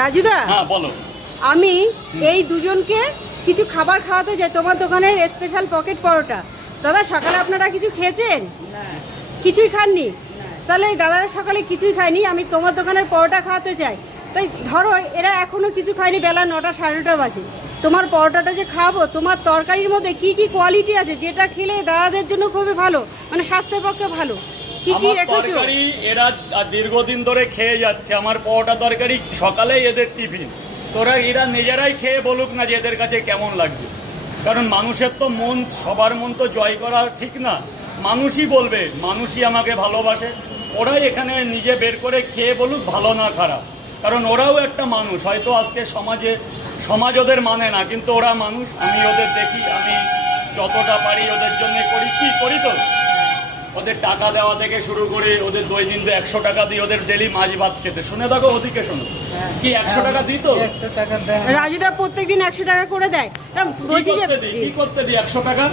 রাজুদা, হ্যাঁ বলো। আমি এই দুজনকে কিছু খাবার খাওয়াতে যাই, তোমার দোকানের স্পেশাল পকেট পরোটা। দাদা, সকালে আপনারা কিছু খেয়েছেন? কিছুই খাননি? তাহলে এই দাদারা সকালে কিছুই খায়নি, আমি তোমার দোকানের পরোটা খাওয়াতে চাই। তাই ধরো এরা এখনো কিছু খায়নি, বেলা 9টা 9:30 বাজে। তোমার পরোটাটা যে খাবো, তোমার তরকারির মধ্যে কি কি কোয়ালিটি আছে যেটা খেলে দাদাদের জন্য খুবই ভালো, মানে স্বাস্থ্যের পক্ষে ভালো, কি কি আমার রেখেছো? তরকারি এরা দীর্ঘদিন ধরে খেয়ে যাচ্ছে, আমার পরোটা তরকারি সকালেই এদের টিফিন। তোরা এরা নিজেরাই খেয়ে বলুক না যে এদের কাছে কেমন লাগছে, কারণ মানুষের তো মন, সবার মন তো জয় করা ঠিক না, মানুষই বলবে, মানুষই আমাকে ভালোবাসে। ওরাই এখানে নিজে বের করে খেয়ে বলুক ভালো না খারাপ, কারণ ওরাও একটা মানুষ। হয়তো আজকে সমাজ ওদের মানে না, কিন্তু ওরা মানুষ। আমি ওদের দেখি, আমি যতটা পারি ওদের জন্য করি, কি করি তো ওদের টাকা দেওয়া থেকে শুরু করে ওদের দৈনিক 100 টাকা দিই ওদের ডেলি মাছ ভাত খেতে। শুনে থাকো, ওদিকে শোনো, কি 100 টাকা দিই তো? রাজুদা প্রত্যেকদিন 100 টাকা করে দেয়। বলছি যে কি করতে দিই 100 টাকা?